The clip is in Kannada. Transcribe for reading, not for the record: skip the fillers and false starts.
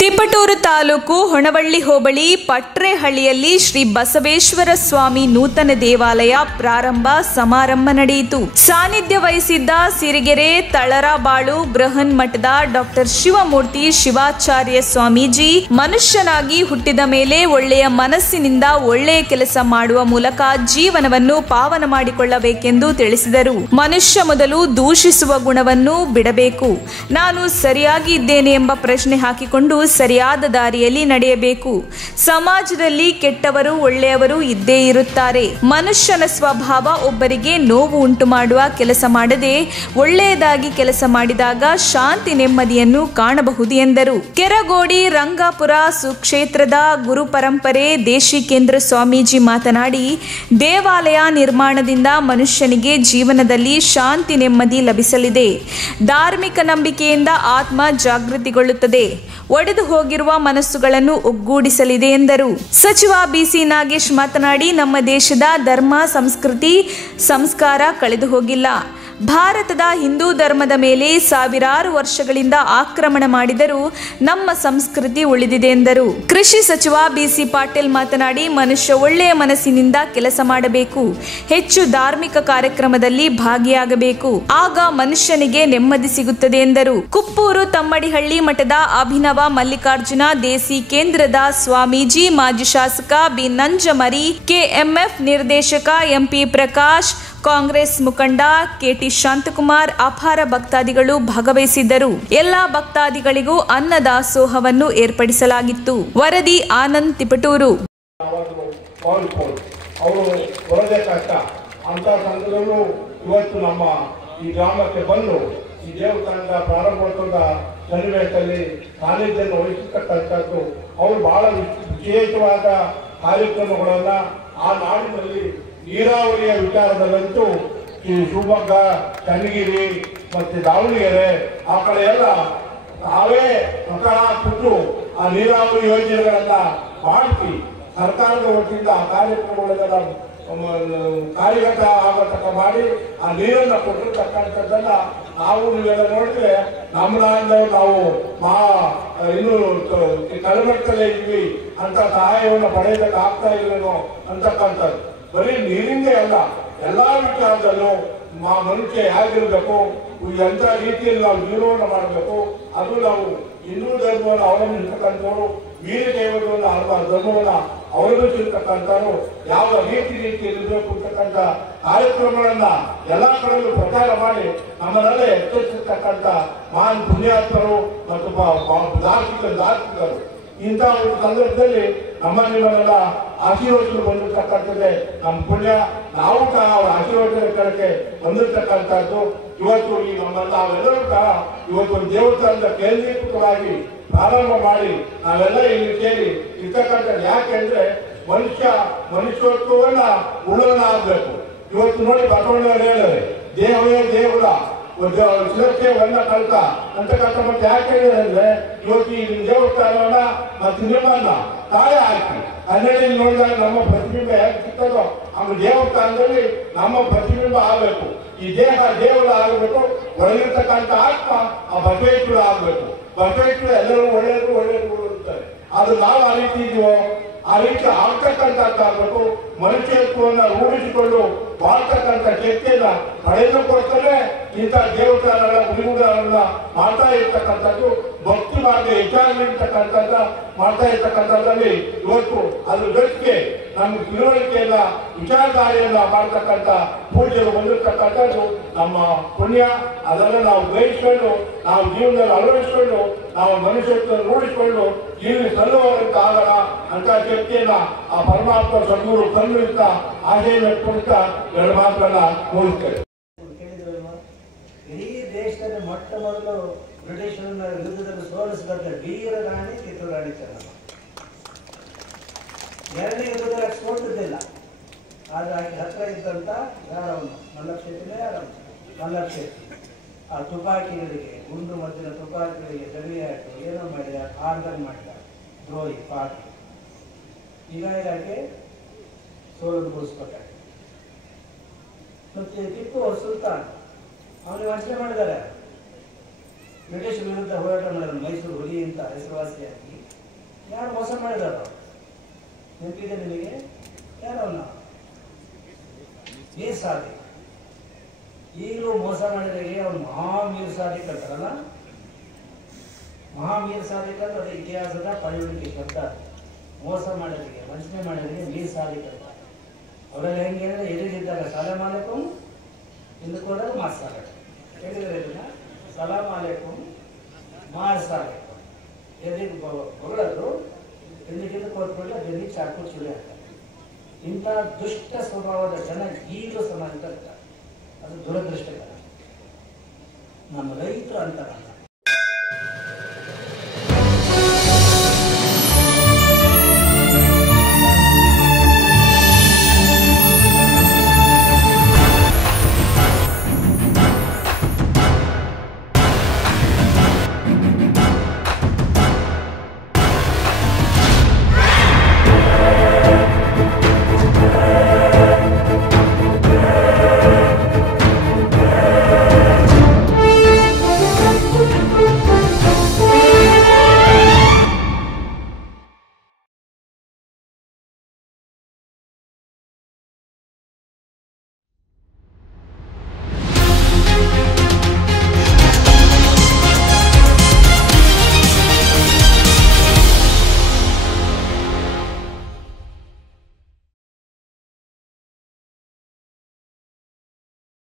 ತಿಪಟೂರು ತಾಲೂಕು ಹೊಣವಳ್ಳಿ ಹೋಬಳಿ ಪಟ್ರೆಹಳ್ಳಿಯಲ್ಲಿ ಶ್ರೀ ಬಸವೇಶ್ವರ ಸ್ವಾಮಿ ನೂತನ ದೇವಾಲಯ ಪ್ರಾರಂಭ ಸಮಾರಂಭ ನಡೆಯಿತು. ಸಾನ್ನಿಧ್ಯ ವಹಿಸಿದ್ದ ಸಿರಿಗೆರೆ ತಳರಬಾಳು ಬೃಹನ್ ಮಠದ ಡಾಕ್ಟರ್ ಶಿವಮೂರ್ತಿ ಶಿವಾಚಾರ್ಯ ಸ್ವಾಮೀಜಿ, ಮನುಷ್ಯನಾಗಿ ಹುಟ್ಟಿದ ಮೇಲೆ ಒಳ್ಳೆಯ ಮನಸ್ಸಿನಿಂದ ಒಳ್ಳೆಯ ಕೆಲಸ ಮಾಡುವ ಮೂಲಕ ಜೀವನವನ್ನು ಪಾವನ ಮಾಡಿಕೊಳ್ಳಬೇಕೆಂದು ತಿಳಿಸಿದರು. ಮನುಷ್ಯ ಮೊದಲು ದೂಷಿಸುವ ಗುಣವನ್ನು ಬಿಡಬೇಕು. ನಾನು ಸರಿಯಾಗಿ ಇದ್ದೇನೆ ಎಂಬ ಪ್ರಶ್ನೆ ಹಾಕಿಕೊಂಡು ಸರಿಯಾದ ದಾರಿಯಲ್ಲಿ ನಡೆಯಬೇಕು. ಸಮಾಜದಲ್ಲಿ ಕೆಟ್ಟವರು ಒಳ್ಳೆಯವರು ಇದ್ದೇ ಇರುತ್ತಾರೆ. ಮನುಷ್ಯನ ಸ್ವಭಾವ ಒಬ್ಬರಿಗೆ ನೋವು ಉಂಟು ಮಾಡುವ ಕೆಲಸ ಮಾಡದೆ ಒಳ್ಳೆಯದಾಗಿ ಕೆಲಸ ಮಾಡಿದಾಗ ಶಾಂತಿ ನೆಮ್ಮದಿಯನ್ನು ಕಾಣಬಹುದು ಎಂದರು. ಕೆರಗೋಡಿ ರಂಗಾಪುರ ಸುಕ್ಷೇತ್ರದ ಗುರು ಪರಂಪರೆ ದೇಶಿಕೇಂದ್ರ ಸ್ವಾಮೀಜಿ ಮಾತನಾಡಿ, ದೇವಾಲಯ ನಿರ್ಮಾಣದಿಂದ ಮನುಷ್ಯನಿಗೆ ಜೀವನದಲ್ಲಿ ಶಾಂತಿ ನೆಮ್ಮದಿ ಲಭಿಸಲಿದೆ. ಧಾರ್ಮಿಕ ನಂಬಿಕೆಯಿಂದ ಆತ್ಮ ಜಾಗೃತಿಗೊಳ್ಳುತ್ತದೆ. ಒಡೆದು ಹೋಗಿರುವ ಮನಸ್ಸುಗಳನ್ನು ಒಗ್ಗೂಡಿಸಲಿದೆ ಎಂದರು. ಸಚಿವ ಬಿಸಿ ನಾಗೇಶ್ ಮಾತನಾಡಿ, ನಮ್ಮ ದೇಶದ ಧರ್ಮ ಸಂಸ್ಕೃತಿ ಸಂಸ್ಕಾರ ಕಳೆದು ಹೋಗಿಲ್ಲ. ಭಾರತದ ಹಿಂದೂ ಧರ್ಮದ ಮೇಲೆ ಸಾವಿರಾರು ವರ್ಷಗಳಿಂದ ಆಕ್ರಮಣ ಮಾಡಿದರೂ ನಮ್ಮ ಸಂಸ್ಕೃತಿ ಉಳಿದಿದೆ ಎಂದರು. ಕೃಷಿ ಸಚಿವ ಬಿಸಿ ಪಾಟೀಲ್ ಮಾತನಾಡಿ, ಮನುಷ್ಯ ಒಳ್ಳೆಯ ಮನಸ್ಸಿನಿಂದ ಕೆಲಸ ಮಾಡಬೇಕು. ಹೆಚ್ಚು ಧಾರ್ಮಿಕ ಕಾರ್ಯಕ್ರಮದಲ್ಲಿ ಭಾಗಿಯಾಗಬೇಕು. ಆಗ ಮನುಷ್ಯನಿಗೆ ನೆಮ್ಮದಿ ಸಿಗುತ್ತದೆ ಎಂದರು. ಕುಪ್ಪೂರು ತಮ್ಮಡಿಹಳ್ಳಿ ಮಠದ ಅಭಿನವ ಮಲ್ಲಿಕಾರ್ಜುನ ದೇಸಿ ಕೇಂದ್ರದ ಸ್ವಾಮೀಜಿ, ಮಾಜಿ ಶಾಸಕ ಬಿ ನಂಜಮರಿ, ಕೆಎಂಎಫ್ ನಿರ್ದೇಶಕ ಎಂಪಿ ಪ್ರಕಾಶ್, ಕಾಂಗ್ರೆಸ್ ಮುಖಂಡ ಕೆಟಿ ಶಾಂತಕುಮಾರ್, ಅಪಾರ ಭಕ್ತಾದಿಗಳು ಭಾಗವಹಿಸಿದ್ದರು. ಎಲ್ಲಾ ಭಕ್ತಾದಿಗಳಿಗೂ ಅನ್ನದಾಸೋಹವನ್ನು ಏರ್ಪಡಿಸಲಾಗಿತ್ತು. ವರದಿ ಆನಂದ್, ತಿಪಟೂರು. ಇವತ್ತು ನಮ್ಮ ಈ ಗ್ರಾಮಕ್ಕೆ ಬಂದು ಈ ದೇವಸ್ಥಾನದ ಪ್ರಾರಂಭೋತ್ಸವದ ಸನ್ನಿವೇಶದಲ್ಲಿ ಸಾನ್ನಿಧ್ಯವನ್ನು ವಹಿಸತಕ್ಕಂಥದ್ದು ಅವರು ಬಹಳ ವಿಶೇಷವಾದ ಕಾರ್ಯಕ್ರಮಗಳನ್ನ ಆ ನಾಡಿನಲ್ಲಿ ನೀರಾವರಿಯ ವಿಚಾರದಲ್ಲಂತೂ ಈ ಶಿವಮೊಗ್ಗ, ಚನ್ನಗಿರಿ ಮತ್ತೆ ದಾವಣಗೆರೆ ಆ ಕಡೆ ಎಲ್ಲ ತಾವೇ ಪ್ರಕಾರ ಕೊಟ್ಟು ಆ ನೀರಾವರಿ ಯೋಜನೆಗಳನ್ನ ಮಾಡಿಸಿ ಸರ್ಕಾರದ ವತಿಯಿಂದ ಆ ಕಾರ್ಯಕ್ರಮಗಳೆಲ್ಲ ಕಾರ್ಯಗತ ಆಗತಕ್ಕ ಮಾಡಿ ಆ ನೀರನ್ನ ಕೊಟ್ಟಿರ್ತಕ್ಕಂಥದ್ದನ್ನ ನಾವು ನೀವೆಲ್ಲ ನೋಡಿದ್ರೆ ನಮ್ಮ ನಾವು ಇನ್ನು ಕಲಮಟ್ಟಲ್ಲೇ ಇದ್ವಿ ಅಂತ ಸಹಾಯವನ್ನು ಪಡೆಯಲಿಕ್ಕೆ ಆಗ್ತಾ ಇಲ್ವೇನೋ ಅಂತಕ್ಕಂಥದ್ದು. ಬರೀ ನೀರಿಂದೇ ಅಲ್ಲ, ಎಲ್ಲಾ ವಿಚಾರದಲ್ಲೂ ಮನುಷ್ಯ ಹೇಗಿರ್ಬೇಕು, ಎಂತ ರೀತಿಯಲ್ಲಿ ನಾವು ಜೀವನವನ್ನು ಮಾಡಬೇಕು, ಅದು ನಾವು ಹಿಂದೂ ಧರ್ಮವನ್ನು ಅವಲಂಬಿಸಿರ್ತಕ್ಕಂಥವ್ರು, ವೀರ ದೈವವನ್ನು ಧರ್ಮವನ್ನು ಅವಲಂಬಿಸಿರ್ತಕ್ಕಂಥವ್ರು ಯಾವ ರೀತಿಯಲ್ಲಿ ಇರಬೇಕು ಅಂತಕ್ಕಂಥ ಕಾರ್ಯಕ್ರಮಗಳನ್ನ ಎಲ್ಲಾ ಕಡೆಯಲ್ಲೂ ಪ್ರಚಾರ ಮಾಡಿ ನಮ್ಮನ್ನೆಲ್ಲ ಎಚ್ಚರಿಸಿರ್ತಕ್ಕಂಥ ಮಹಾನ್ ಪುಣ್ಯಾತ್ಮರು ಮತ್ತು ದಾರ್ಶನಿಕರು. ಇಂಥ ಒಂದು ಸಂದರ್ಭದಲ್ಲಿ ನಿಮ್ಮನ್ನೆಲ್ಲ ಆಶೀರ್ವಚನೆ ಬಂದಿರ್ತಕ್ಕಂಥದ್ದೇ ನಮ್ಮ ಪುಣ್ಯ. ನಾವು ಸಹ ಅವರ ಆಶೀರ್ವಚನೆ ಕಡೆಗೆ ಬಂದಿರ್ತಕ್ಕಂಥದ್ದು. ಇವತ್ತು ಈ ನಾವೆಲ್ಲರೂ ಸಹ ಇವತ್ತು ಒಂದು ದೇವಸ್ಥಾನದ ಕೇಂದ್ರೀಕೃತವಾಗಿ ಪ್ರಾರಂಭ ಮಾಡಿ ನಾವೆಲ್ಲ ಇಲ್ಲಿ ಸೇರಿ ಇರ್ತಕ್ಕಂಥದ್ದು. ಯಾಕೆಂದ್ರೆ ಮನುಷ್ಯತ್ವವನ್ನ ಉಳ್ಳೋಣ ಆಗ್ಬೇಕು. ಇವತ್ತು ನೋಡಿ ಬಸವಣ್ಣವ್ರು ಹೇಳಿದ್ರೆ, ದೇಹವೇ ದೇಗುಲ, ಸುರಕ್ಷೆ ಒಂದ ಕಲ್ತ ಅಂತಕ್ಕಂಥ. ಮತ್ತೆ ಯಾಕೆ ಹೇಳಿದ್ರೆ, ಇವತ್ತು ಈ ದೇವಸ್ಥಾನವನ್ನ ಮತ್ತು ನಿಮ್ಮನ್ನ ತಾಳೆ ಹಾಕಿ ಕನ್ನಡಿಯಲ್ಲಿ ನೋಡಿದಾಗ ನಮ್ಮ ಪ್ರತಿಬಿಂಬ ಹೇಗೆ ಸಿಗ್ತದೋ ನಮ್ಮ ದೇವಸ್ಥಾನದಲ್ಲಿ ನಮ್ಮ ಪ್ರತಿಬಿಂಬ ಆಗಬೇಕು. ಈ ದೇಹ ದೇವರ ಆಗಬೇಕು, ಒಳಗಿರ್ತಕ್ಕಂಥ ಆತ್ಮ ಆ ಬಸವೇಶ್ವರ ಆಗಬೇಕು. ಬಸವೇಶ್ವರ ಎಲ್ಲರೂ ಒಳ್ಳೆಯದು ಇರ್ತಾರೆ. ಅದು ನಾವು ಆ ರೀತಿ ಇದೀವೋ ಆ ರೀತಿ ಆಗ್ತಕ್ಕಂಥದ್ದಾಗಬೇಕು. ಮನುಷ್ಯತ್ವವನ್ನು ರೂಢಿಸಿಕೊಂಡು ಬಾಳ್ತಕ್ಕಂಥ ಶಕ್ತಿಯನ್ನ ಪಡೆಯೋದಕ್ಕೋಸ್ಕರ ಇಂಥ ದೇವಸ್ಥಾನಗಳ ಉಳಿವುಗಳನ್ನ ಮಾಡ್ತಾ ಇರ್ತಕ್ಕಂಥದ್ದು. ಭಕ್ತಿ ಮಾರ್ಗ ಹೆಚ್ಚಾಗಿರ್ತಕ್ಕಂಥದ್ದ ಮಾಡ್ತಾ ಇರ್ತಕ್ಕಂಥದ್ದಲ್ಲಿ ಇವತ್ತು ಅದ್ರ ಜೊತೆಗೆ ನಮ್ಮ ತಿಳುವಳಿಕೆಯನ್ನ ವಿಚಾರಧಾರೆಯನ್ನ ಮಾಡ್ತಕ್ಕಂಥ ಪೂಜೆಗಳು ಬಂದಿರ್ತಕ್ಕಂಥದ್ದು ನಮ್ಮ ಪುಣ್ಯ. ಅದನ್ನು ನಾವು ಗ್ರಹಿಸಿಕೊಂಡು ನಾವು ಜೀವನದಲ್ಲಿ ಅಳವಡಿಸಿಕೊಂಡು ನಾವು ಮನುಷ್ಯತ್ವ ರೂಢಿಸಿಕೊಂಡು ಇಲ್ಲಿ ಸಲ್ಲುವಂತ ಆಗೋಣ ಅಂತ ಶಕ್ತಿಯನ್ನ ಆ ಪರಮಾತ್ಮ ಸದ್ಗುರು ಕನ್ವಿತ ಆಶಯ ವ್ಯಕ್ತಪಡಿಸ್ತಾ ಎರಡು ಮಾತನ್ನ ಮುಗಿಸ್ತೇವೆ. ಇಡೀ ದೇಶದಲ್ಲಿ ಮೊಟ್ಟ ಮೊದಲು ಬ್ರಿಟಿಷರನ್ನ ಯುದ್ಧದಲ್ಲಿ ಸೋಲಿಸಿದಂತ ವೀರ ರಾಣಿ ಕಿತ್ತೂರು ರಾಣಿ ಚೆನ್ನಮ್ಮ. ಎರಡನೇ ಯುದ್ಧದಲ್ಲಿ ಅಷ್ಟು ಸೋತಿದ್ದಿಲ್ಲ, ಆದ್ರೆ ಆಕೆ ಹತ್ರ ಇದ್ದಂತ ಯಾರವನು ಮಲ್ಲಕ್ಷೇತ್ರಿ ಆ ತುಪಾಕಿಗಳಿಗೆ, ಗುಂಡು ಮದ್ದಿನ ತುಪಾಕಿಗಳಿಗೆ ಸರಿ ಆಯ್ತು, ಏನೋ ಮಾಡಿದ, ಆರ್ಡರ್ ಮಾಡಿದ ದ್ರೋಹಿ ಪಾಠ. ಹೀಗಾಗಿ ಆಕೆ ಸೋಲನ್ನು ಮುಗಿಸ್ಕೊಟ್ಟಾಗ ಮತ್ತೆ ಟಿಪ್ಪು ಸುಲ್ತಾನ್ ಅವನಿಗೆ ವಂಚನೆ ಮಾಡಿದ್ದಾರೆ. ಬ್ರಿಟಿಷ್ ವಿರುದ್ಧ ಹೋರಾಟ ಮಾಡಿದ್ರು. ಮೈಸೂರು ಹುಲಿ ಅಂತ ಹೆಸರುವಾಸಿಯಾಗಿ ಯಾರು ಮೋಸ ಮಾಡಿದಾರ ನೆನಪಿದೆ ನಿಮಗೆ? ಯಾರವನ್ನ ಮೀರ್ ಸಾದಿಕ್. ಈಗಲೂ ಮೋಸ ಮಾಡಿದರೆ ಅವ್ರು ಮಹಾಮೀರ್ ಸಾದಿಕ್ ಅಂತಾರಲ್ಲ, ಮಹಾಮೀರ್ ಸಾದಿಕ್ ಅಂತ ಅದು ಇತಿಹಾಸದ ಪಳಿಯುಳಿಕೆ ಶಬ್ದ. ಮೋಸ ಮಾಡೋರಿಗೆ, ವಂಚನೆ ಮಾಡೋರಿಗೆ ಮೀರ್ ಸಾದಿಕ್ ಅಂತ. ಅವರೆಲ್ಲ ಹೆಂಗೆ ಅಂದರೆ ಎದುರಿದ್ದಾಗ ಸಲಾಮ್ ಅಲೈಕುಂ, ಹಿಂದಕ್ಕೆ ಹೋದಾಗ ಮಾರ್ ಸಾಲೇಕುಂ. ಹೇಳಿದರೆ ಇದನ್ನ ಸಲಾಮ್ ಅಲೈಕುಂ ಮಾರ್ ಸಾಲೇಕುಂ. ಎದುರಿಗೆ ಹೊಗಳದ್ರು, ಹಿಂದಕ್ಕೆ ಕೊಟ್ಬಿಡಲ್ಲ, ಬೆನ್ನಿಗೆ ಚಾಕು ಚುಳಿ ಹಾಕ್ತಾರೆ. ಇಂಥ ದುಷ್ಟ ಸ್ವಭಾವದ ಜನ ಈಗಲೂ ಸಮಾಜದಲ್ಲಿ ಇರ್ತಾರೆ. ಅದು ದುರದೃಷ್ಟಕರ. ನಮ್ಮ ರೈತರು ಅಂತಾರೆ